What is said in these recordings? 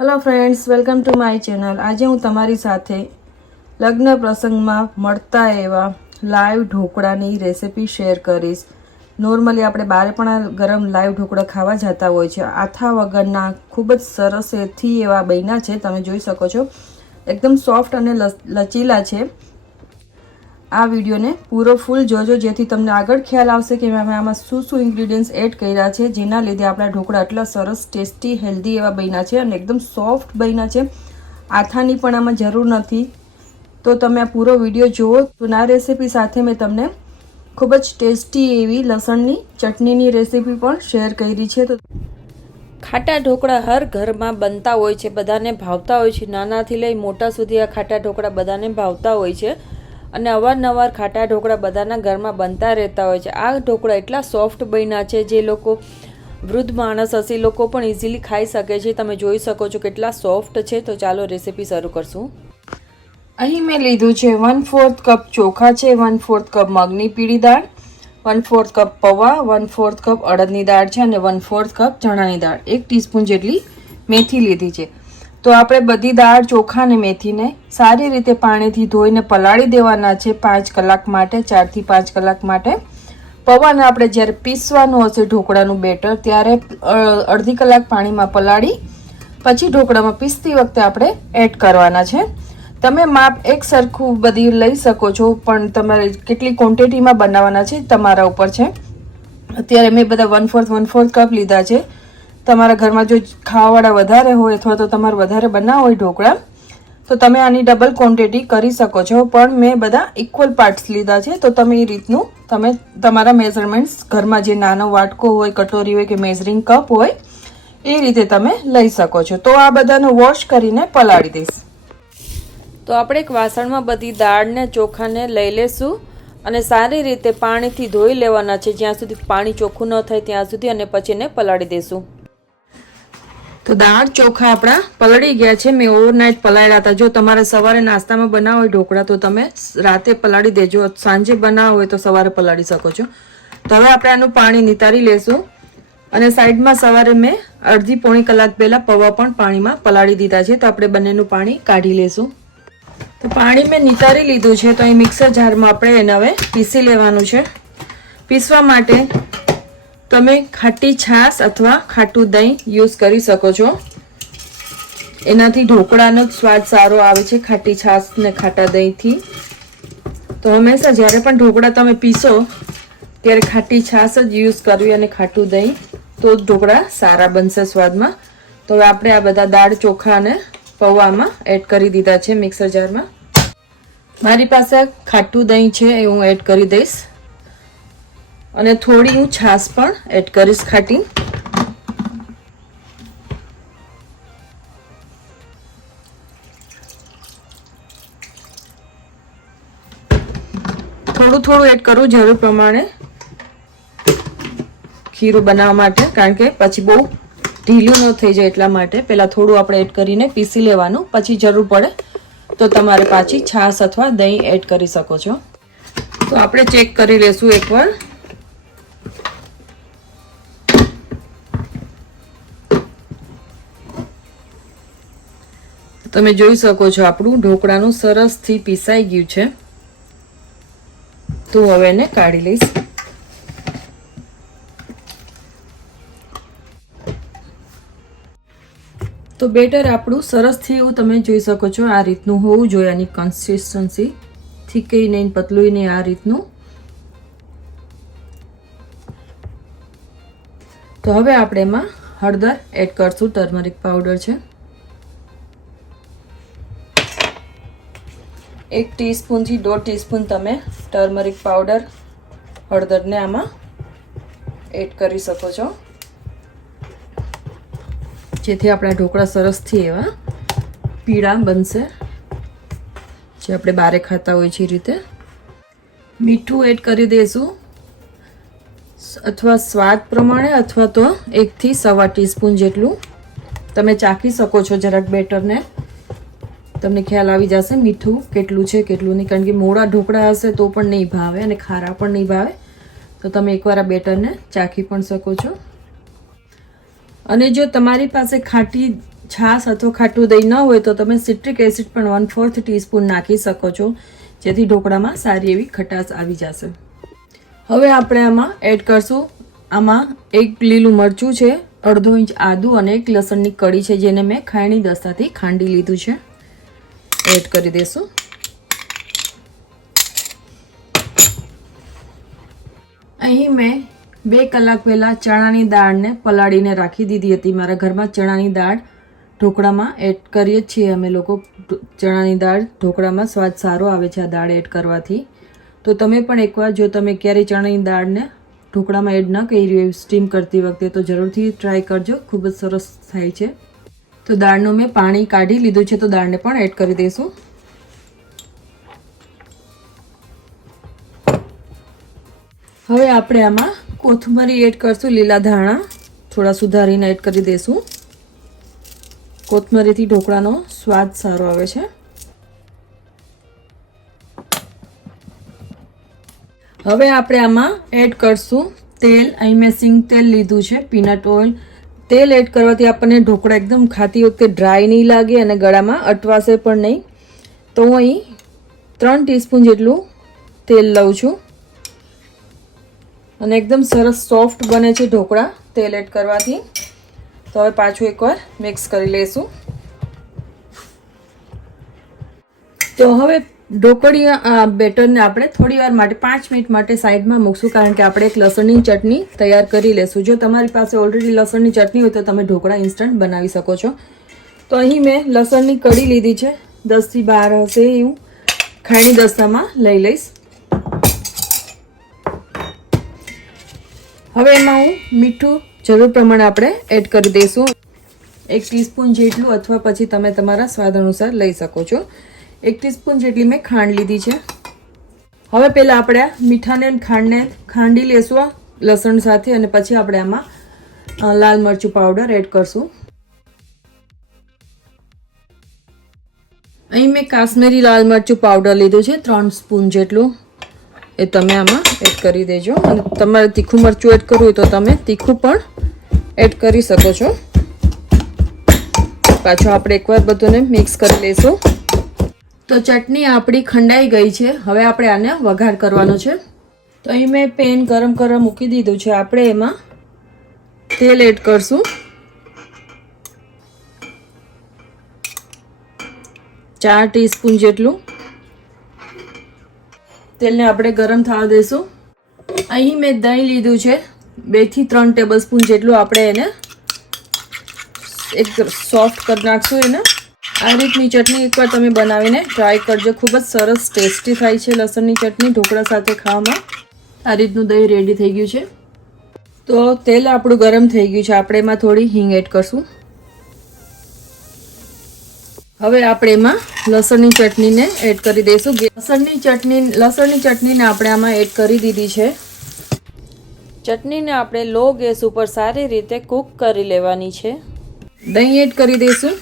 Hello friends, welcome to my channel. આજે હું તમારી સાથે લગ્ન પ્રસંગમાં મળતા એવા લાઈવ ઢોકળાની રેસિપી શેર કરીશ. નોર્મલી આપણે બારે પણ ગરમ લાઈવ ઢોકળા ખાવા જતા હોય છે. આથા વગરના ખૂબ જ સરસ એથી એવા બન્યા છે. તમે જોઈ શકો છો, એકદમ સોફ્ટ અને લચીલા છે. આ વિડીયોને પૂરો ફૂલ જોજો, જેથી તમને આગળ ખ્યાલ આવશે કે મેં આમાં શું શું ઇન્ગ્રીડિયન્ટ્સ એડ કર્યા છે, જેના લીધે આપણા ઢોકળા એટલા સરસ ટેસ્ટી હેલ્ધી એવા બન્યા છે અને એકદમ સોફ્ટ બન્યા છે. આથાની પણ આમાં જરૂર નથી. તો તમે આ પૂરો વિડીયો જુઓ. તો આ રેસીપી સાથે મેં તમને ખૂબ જ ટેસ્ટી એવી લસણની ચટણીની રેસીપી પણ શેર કરી છે. તો ખાટા ઢોકળા હર ઘરમાં બનતા હોય છે, બધાને ભાવતા હોય છે. નાનાથી લઈ મોટા સુધી આ ખાટા ઢોકળા બધાને ભાવતા હોય છે અને અવારનવાર ખાટા ઢોકળા બધાના ઘરમાં બનતા રહેતા હોય છે. આ ઢોકળા એટલા સોફ્ટ બન્યા છે, જે લોકો વૃદ્ધ માણસ હશે લોકો પણ ઇઝીલી ખાઈ શકે છે. તમે જોઈ શકો છો કેટલા સોફ્ટ છે. તો ચાલો રેસીપી શરૂ કરશું. અહીં મેં લીધું છે 1/4 કપ ચોખા છે, 1/4 કપ મગની પીળી દાળ, 1/4 કપ પૌવા, 1/4 કપ અડદની દાળ છે અને 1/4 કપ ચણાની દાળ. 1 ટીસ્પૂન જેટલી મેથી લીધી છે. તો આપણે બધી દાળ, ચોખા અને મેથીને સારી રીતે પાણીથી ધોઈને પલાળી દેવાના છે 5 કલાક માટે, 4 થી 5 કલાક માટે. પૌવાને આપણે જ્યારે પીસવાનું હશે ઢોકળાનું બેટર, ત્યારે અડધી કલાક પાણીમાં પલાળી પછી ઢોકળામાં પીસતી વખતે આપણે એડ કરવાના છે. તમે માપ એક સરખું બધી લઈ શકો છો, પણ તમારે કેટલી ક્વોન્ટિટીમાં બનાવવાના છે તમારા ઉપર છે. અત્યારે મેં બધા 1/4 કપ લીધા છે. તમારા ઘરમાં જો ખાવાવાળા વધારે હોય અથવા તો તમારે વધારે બનાવવા હોય ઢોકળા, તો તમે આની ડબલ ક્વોન્ટિટી કરી શકો છો. પણ મેં બધા ઇક્વલ પાર્ટ્સ લીધા છે. તો તમે એ રીતનું તમે તમારા મેઝરમેન્ટ્સ ઘરમાં જે નાનો વાટકો હોય, કટોરી હોય કે મેઝરિંગ કપ હોય, એ રીતે તમે લઈ શકો છો. તો આ બધાને વોશ કરીને પલાળી દઈશ. તો આપણે એક વાસણમાં બધી દાળને ચોખાને લઈ લેશું અને સારી રીતે પાણીથી ધોઈ લેવાના છે, જ્યાં સુધી પાણી ચોખ્ખું ન થાય ત્યાં સુધી, અને પછી એને પલાળી દઈશું. તો દાળ ચોખા આપણા પલળી ગયા છે. મેં ઓવરનાઇટ પલાળ્યા હતા. જો તમારે સવારે નાસ્તામાં બનાવવા હોય ઢોકળા, તો તમે રાતે પલાળી દેજો. સાંજે બનાવવા હોય તો સવારે પલાળી શકો છો. તો હવે આપણે આનું પાણી નિતારી લેશું. અને સાઈડમાં સવારે મેં અડધી પોણી કલાક પહેલા પૌવા પણ પાણીમાં પલાળી દીધા છે. તો આપણે બંનેનું પાણી કાઢી લેશું. તો પાણી મેં નિતારી લીધું છે. તો અહીં મિક્સર જારમાં આપણે એને હવે પીસી લેવાનું છે. પીસવા માટે તમે ખાટી છાશ અથવા ખાટું દહીં યુઝ કરી શકો છો. એનાથી ઢોકળાનો સ્વાદ સારો આવે છે, ખાટી છાશ ને ખાટા દહીંથી. તો હંમેશા જ્યારે પણ ઢોકળા તમે પીસો ત્યારે ખાટી છાશ જ યુઝ કરવી અને ખાટું દહીં, તો જ ઢોકળા સારા બનશે સ્વાદમાં. તો હવે આપણે આ બધા દાળ, ચોખા અને પૌવામાં એડ કરી દીધા છે મિક્સર જારમાં. મારી પાસે ખાટું દહીં છે, એ હું એડ કરી દઈશ અને થોડી હું છાશ પણ એડ કરીશ ખાટી. થોડું એડ કરું જરૂર પ્રમાણે ખીરું બનાવવા માટે, કારણ કે પછી બહુ ઢીલું ન થઈ જાય એટલા માટે. પહેલા થોડું આપણે એડ કરીને પીસી લેવાનું, પછી જરૂર પડે તો તમારે પાછી છાશ અથવા દહીં એડ કરી શકો છો. તો આપણે ચેક કરી લેશું એકવાર. તમે જોઈ શકો છો આપણું ઢોકળાનું સરસથી પીસાઈ ગયું છે. તો હવે એને કાઢી લઈશ. તો બેટર આપણું સરસથી એવું તમે જોઈ શકો છો આ રીતનું હોવું જોઈએ. આની કન્સિસ્ટન્સી થીકઈ નહીં, પતલું નહીં, આ રીતનું. તો હવે આપણે એમાં હળદર એડ કરશું. ટર્મરિક પાવડર છે 1 ટીસ્પૂનથી 1.5 ટીસ્પૂન તમે ટર્મરિક પાવડર, હળદરને આમાં એડ કરી શકો છો, જેથી આપણા ઢોકળા સરસથી એવા પીળા બનશે, જે આપણે બારે ખાતા હોય છે એ રીતે. મીઠું એડ કરી દઈશું, અથવા સ્વાદ પ્રમાણે, અથવા તો 1 થી 1.25 ટીસ્પૂન જેટલું. તમે ચાખી શકો છો જરાક બેટરને, તમને ખ્યાલ આવી જશે મીઠું કેટલું છે કેટલું નહીં. કારણ કે મોડા ઢોકળા હશે તો પણ નહીં ભાવે અને ખારા પણ નહીં ભાવે. તો તમે એકવાર આ બેટરને ચાખી પણ શકો છો. અને જો તમારી પાસે ખાટી છાશ અથવા ખાટું દહીં ન હોય તો તમે સિટ્રિક એસિડ પણ 1/4 ટીસ્પૂન નાખી શકો છો, જેથી ઢોકળામાં સારી એવી ખટાશ આવી જશે. હવે આપણે આમાં એડ કરશું, આમાં 1 લીલું મરચું છે, 1/2 ઇંચ આદું અને 1 લસણની કળી છે, જેને મેં ખાયણી દસ્તાથી ખાંડી લીધું છે. એડ કરી દેશું. અહીં મેં 2 કલાક પહેલાં ચણાની દાળને પલાળીને રાખી દીધી હતી. મારા ઘરમાં ચણાની દાળ ઢોકળામાં એડ કરીએ છીએ અમે લોકો. ચણાની દાળ ઢોકળામાં સ્વાદ સારો આવે છે આ દાળ એડ કરવાથી. તો તમે પણ એકવાર, જો તમે ક્યારેય ચણાની દાળને ઢોકળામાં એડ ન કરી હોય સ્ટીમ કરતી વખતે, તો જરૂરથી ટ્રાય કરજો, ખૂબ જ સરસ થાય છે. તો દાળનું મેં પાણી કાઢી લીધું છે, તો દાળને પણ એડ કરી દઈશું. હવે આપણે આમાં કોથમરી એડ કરશું, લીલા ધાણા થોડા સુધારીને એડ કરી દઈશું. કોથમરીથી ઢોકળાનો સ્વાદ સારો આવે છે. હવે આપણે આમાં એડ કરશું તેલ. અહીં મેં સિંગ તેલ લીધું છે, પીનટ ઓઇલ. તેલ એડ કરવાથી આપણને ઢોકળા એકદમ ખાતી વખતે ડ્રાય નહીં લાગે અને ગળામાં અટવાશે પણ નહીં. તો હું અહીં 3 ટીસ્પૂન જેટલું તેલ લઉં છું અને એકદમ સરસ સોફ્ટ બને છે ઢોકળા તેલ એડ કરવાથી. તો હવે પાછું એકવાર મિક્સ કરી લઈશું. તો હવે ઢોકળી બેટરને આપણે થોડી વાર માટે 5 મિનિટ માટે સાઈડમાં મૂકશું, કારણ કે આપણે એક લસણની ચટણી તૈયાર કરી લેશું. જો તમારી પાસે ઓલરેડી લસણની ચટણી હોય તો તમે ઢોકળા ઇન્સ્ટન્ટ બનાવી શકો છો. તો અહીં મેં લસણની કળી લીધી છે, 10 થી 12 હશે, હું ખાયણી દસ્તામાં લઈ લઈશ. હવે એમાં હું મીઠું જરૂર પ્રમાણે આપણે એડ કરી દઈશું. 1 ટીસ્પૂન જેટલું, અથવા પછી તમે તમારા સ્વાદ અનુસાર લઈ શકો છો. 1 ટીસ્પૂન જેટલી મેં ખાંડ લીધી છે. હવે પહેલાં આપણે મીઠાને ખાંડને ખાંડી લેશું લસણ સાથે, અને પછી આપણે આમાં લાલ મરચું પાવડર એડ કરશું. અહીં મેં કાશ્મીરી લાલ મરચું પાવડર લીધું છે, 3 સ્પૂન જેટલું. એ તમે આમાં એડ કરી દેજો, અને તમારે તીખું મરચું એડ કરવું હોય તો તમે તીખું પણ એડ કરી શકો છો. પાછું આપણે એકવાર બધુંને મિક્સ કરી લઈશું. તો ચટણી આપણી ખંડાઈ ગઈ છે. હવે આપણે આને વઘાર કરવાનો છે. તો અહીં મેં પેન ગરમ કરવા મૂકી દીધું છે. આપણે એમાં તેલ એડ કરશું. 4 ટીસ્પૂન જેટલું તેલને આપણે ગરમ થવા દઈશું. અહીં મેં દહીં લીધું છે, 2 થી 3 ટેબલ સ્પૂન જેટલું. આપણે એને એક સોફ્ટ કરી નાખશું. એને આ રીતની ચટણી એકવાર તમે બનાવીને ટ્રાય કરજો, ખૂબ જ સરસ ટેસ્ટી થાય છે લસણની ચટણી ઢોકળા સાથે ખાવામાં. આ રીતનું દહીં રેડી થઈ ગયું છે. તો તેલ આપણું ગરમ થઈ ગયું છે. આપણે એમાં થોડી હિંગ એડ કરશું. હવે આપણે એમાં લસણની ચટણીને એડ કરી દઈશું. લસણની ચટણીને આપણે આમાં એડ કરી દીધી છે. ચટણીને આપણે લો ગેસ ઉપર સારી રીતે કૂક કરી લેવાની છે. દહીં એડ કરી દઈશું.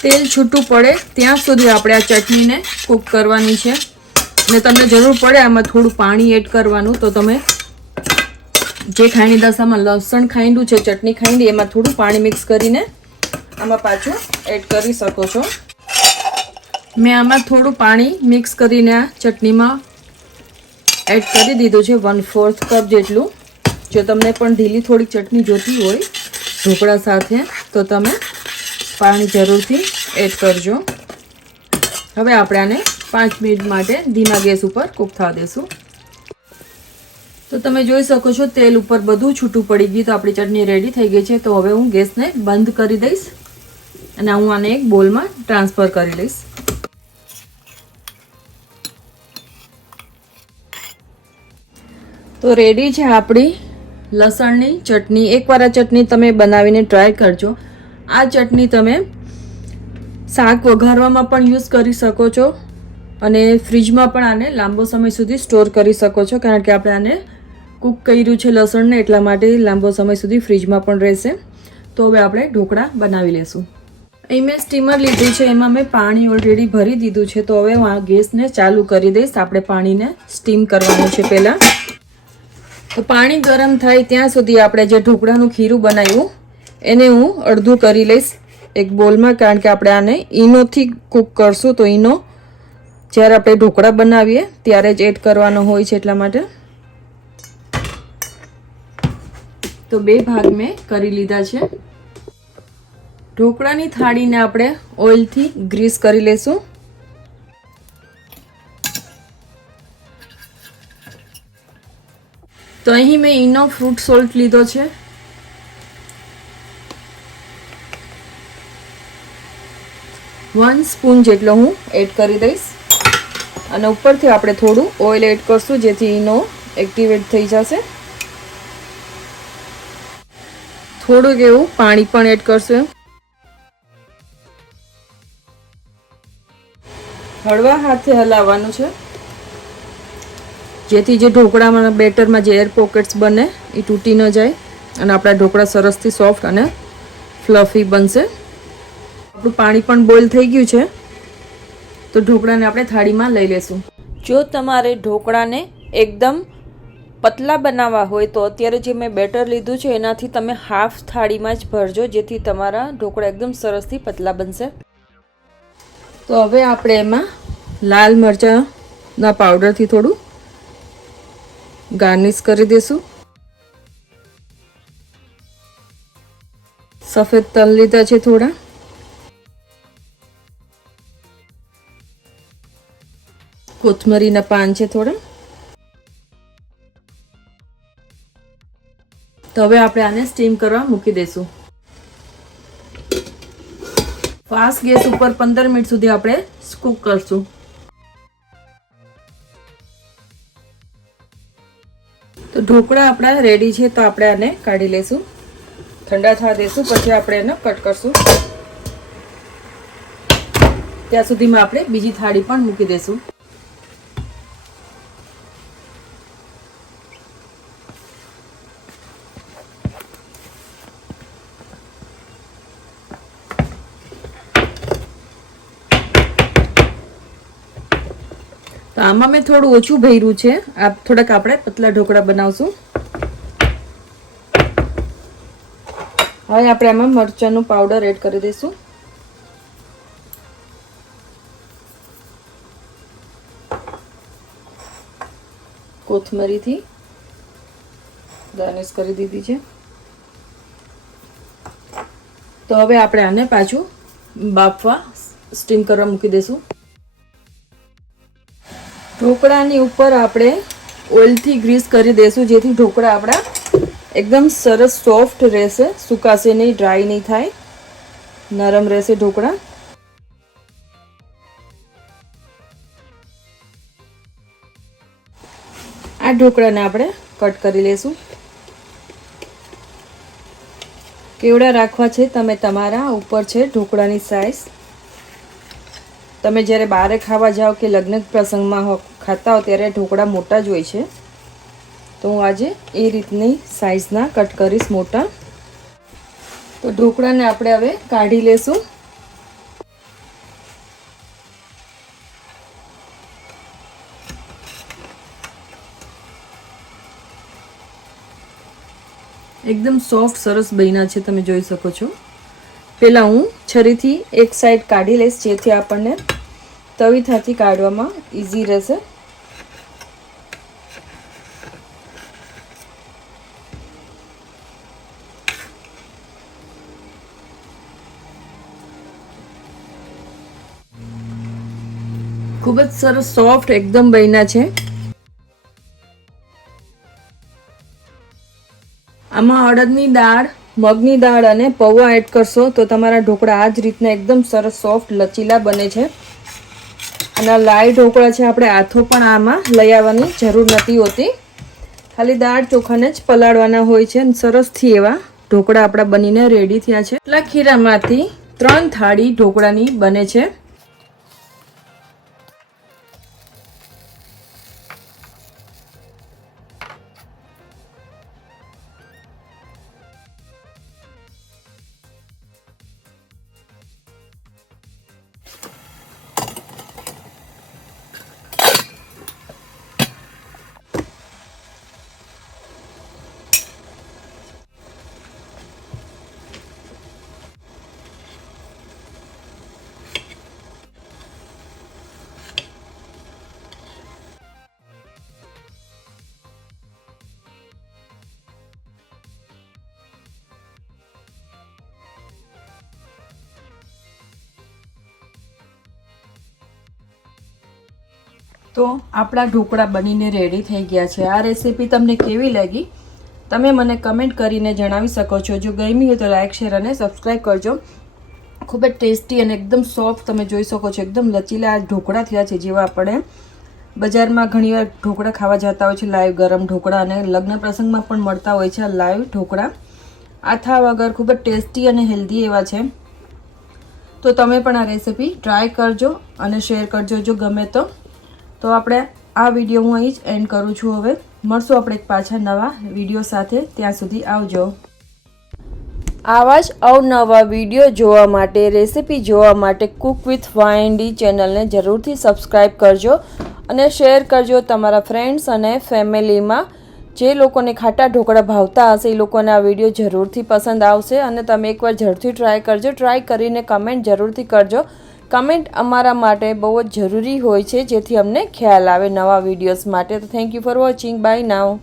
તેલ છૂટું પડે ત્યાં સુધી આપણે આ ચટણીને કૂક કરવાની છે. અને તમને જરૂર પડે આમાં થોડું પાણી એડ કરવાનું, તો તમે જે ખાયણી દશામાં લસણ ખાંડ્યું છે, ચટણી ખાંડી, એમાં થોડું પાણી મિક્સ કરીને આમાં પાછું એડ કરી શકો છો. મેં આમાં થોડું પાણી મિક્સ કરીને આ ચટણીમાં એડ કરી દીધું છે, 1/4 કપ જેટલું. જો તમને પણ ઢીલી થોડી ચટણી જોતી હોય ઢોકળા સાથે, તો તમે પાણી જરૂરથી એડ કરજો. હવે આપણે આને 5 મિનિટ માટે ધીમા ગેસ ઉપર કૂક થવા દઈશું. તો તમે જોઈ શકો છો તેલ ઉપર બધું છૂટું પડી ગયું. તો આપણી ચટણી રેડી થઈ ગઈ છે. તો હવે હું ગેસને બંધ કરી દઈશ અને હું આને એક બોલમાં ટ્રાન્સફર કરી લઈશ. તો રેડી છે આપણી લસણની ચટણી. એકવાર આ ચટણી તમે બનાવીને ટ્રાય કરજો. આ ચટણી તમે શાક વઘારવામાં પણ યુઝ કરી શકો છો અને ફ્રીજમાં પણ આને લાંબો સમય સુધી સ્ટોર કરી શકો છો, કારણ કે આપણે આને કૂક કર્યું છે લસણને, એટલા માટે લાંબો સમય સુધી ફ્રીજમાં પણ રહેશે. તો હવે આપણે ઢોકળા બનાવી લેશું. અહીં મેં સ્ટીમર લીધું છે, એમાં મેં પાણી ઓલરેડી ભરી દીધું છે. તો હવે હું આ ગેસને ચાલુ કરી દઈશ. આપણે પાણીને સ્ટીમ કરવાનું છે પહેલાં. તો પાણી ગરમ થાય ત્યાં સુધી આપણે જે ઢોકળાનું ખીરું બનાવ્યું એને હું અડધું કરી લઈશ એક બોલમાં, કારણ કે આપણે આને ઈનોથી કૂક કરશું તો ઈનો જ્યારે આપણે ઢોકળા બનાવીએ ત્યારે જ એડ કરવાનો હોય છે, એટલા માટે. તો 2 ભાગ મેં કરી લીધા છે. ઢોકળાની થાળીને આપણે ઓઇલથી ગ્રીસ કરી લેશું. તો અહીં મેં ઈનો ફ્રૂટ સોલ્ટ લીધો છે. 1 સ્પૂન જેટલો હું એડ કરી દઈશ અને ઉપરથી આપણે થોડું ઓઇલ એડ કરશું જેથી ઈનો એક્ટિવેટ થઈ જશે. થોડુંક એવું પાણી પણ એડ કરશું. હળવા હાથે હલાવવાનું છે જેથી જે ઢોકળામાં બેટરમાં જે એર પોકેટ્સ બને એ તૂટી ન જાય અને આપણા ઢોકળા સરસથી સોફ્ટ અને ફ્લફી બનશે. આપણું પાણી પણ બોઇલ થઈ ગયું છે તો ઢોકળાને આપણે થાળીમાં લઈ લેશું. જો તમારે ઢોકળાને એકદમ પતલા બનાવવા હોય તો અત્યારે જે મેં બેટર લીધું છે એનાથી તમે હાફ થાળીમાં જ ભરજો જેથી તમારા ઢોકળા એકદમ સરસથી પતલા બનશે. તો હવે આપણે એમાં લાલ મરચાંના પાવડરથી થોડું ગાર્નિશ કરી દઈશું. સફેદ તલ લીધા છે થોડા. કોથમરીના પાન છે થોડા. તો હવે આપણે આને સ્ટીમ કરવા મૂકી દઈશું. ફાસ્ટ ગેસ ઉપર 15 મિનિટ સુધી આપણે કૂક કરશું. તો ઢોકળા આપણા રેડી છે તો આપણે આને કાઢી લઈશું. ઠંડા થવા દઈશું પછી આપણે એને કટ કરશું. ત્યાં સુધીમાં આપણે બીજી થાળી પણ મૂકી દઈશું. તો આમાં મેં થોડું ઓછું ભર્યું છે. આ થોડાક આપણે પતલા ઢોકળા બનાવશું. હવે આપણે આમાં મરચાંનો પાવડર એડ કરી દઈશું. કોથમરીથી ગાર્નિશ કરી દીધી છે. તો હવે આપણે આને પાછું બાફવા સ્ટીમ કરવા મૂકી દઈશું. ઢોકળાની ઉપર આપણે ઓઇલથી ગ્રીસ કરી દઈશું જેથી ઢોકળા આપણા એકદમ સરસ સોફ્ટ રહેશે, સુકાશે નહીં, ડ્રાય નહીં થાય, નરમ રહેશે ઢોકળા. આ ઢોકળાને આપણે કટ કરી લેશું. કેવડા રાખવા છે તમે તમારા ઉપર છે ઢોકળાની સાઈઝ. તમે જ્યારે બહાર ખાવા જાઓ કે લગ્ન પ્રસંગમાં ખાતા હો ત્યારે ઢોકળા મોટા જ હોય છે તો હું આજે એ રીતની સાઈઝના કટ કરીશ મોટા. તો ઢોકળાને આપણે હવે કાઢી લેશું. એકદમ સોફ્ટ સરસ બન્યા છે, તમે જોઈ શકો છો. પહેલાં હું છરીથી એક સાઈડ કાઢી લઈશ જેથી આપણને તવીથાથી કાઢવામાં ઇઝી રહેશે. ખૂબ જ સરસ સોફ્ટ એકદમ બન્યા છે. આમાં અડદની દાળ, મગની દાળ અને પૌવા એડ કરશો તો તમારા ઢોકળા આ જ રીતના એકદમ સરસ સોફ્ટ લચીલા બને છે. અને આ લાઈ ઢોકળા છે, આપણે હાથો પણ આમાં લઈ આવવાની જરૂર નથી હોતી, ખાલી દાળ ચોખાને જ પલાળવાના હોય છે. સરસથી એવા ઢોકળા આપણા બનીને રેડી થયા છે. એટલા ખીરામાંથી 3 થાળી ઢોકળાની બને છે. તો આપણા ઢોકળા બનીને રેડી થઈ ગયા છે. આ રેસીપી તમને કેવી લાગી તમે મને કમેન્ટ કરીને જણાવી શકો છો. જો ગમી હોય તો લાઈક, શેર અને સબસ્ક્રાઈબ કરજો. ખૂબ જ ટેસ્ટી અને એકદમ સોફ્ટ તમે જોઈ શકો છો. એકદમ લચીલા ઢોકળા થયા છે, જેવા આપણે બજારમાં ઘણીવાર ઢોકળા ખાવા જતા હોય છે, લાઈવ ગરમ ઢોકળા, અને લગ્ન પ્રસંગમાં પણ મળતા હોય છે લાઈવ ઢોકળા. આથા વગર ખૂબ જ ટેસ્ટી અને હેલ્ધી એવા છે. તો તમે પણ આ રેસીપી ટ્રાય કરજો અને શેર કરજો જો ગમે તો. તો આપણે આ વિડીયો હું અહીં જ એન્ડ કરું છું. હવે મળશું આપણે એક પાછા નવા વિડીયો સાથે. ત્યાં સુધી આવજો. આવા જ અવનવા વિડીયો જોવા માટે, રેસીપી જોવા માટે કુક વિથ વાયનડી ચેનલને જરૂરથી સબસ્ક્રાઈબ કરજો અને શેર કરજો તમારા ફ્રેન્ડ્સ અને ફેમિલીમાં. જે લોકોને ખાટા ઢોકળા ભાવતા હશે એ લોકોને આ વિડીયો જરૂરથી પસંદ આવશે અને તમે એકવાર જરૂરથી ટ્રાય કરજો. ટ્રાય કરીને કમેન્ટ જરૂરથી કરજો. કમેન્ટ અમારા માટે બહુ જ જરૂરી હોય છે, જેથી અમને ખ્યાલ આવે નવા વિડીયોઝ માટે. તો thank you for watching. Buy now.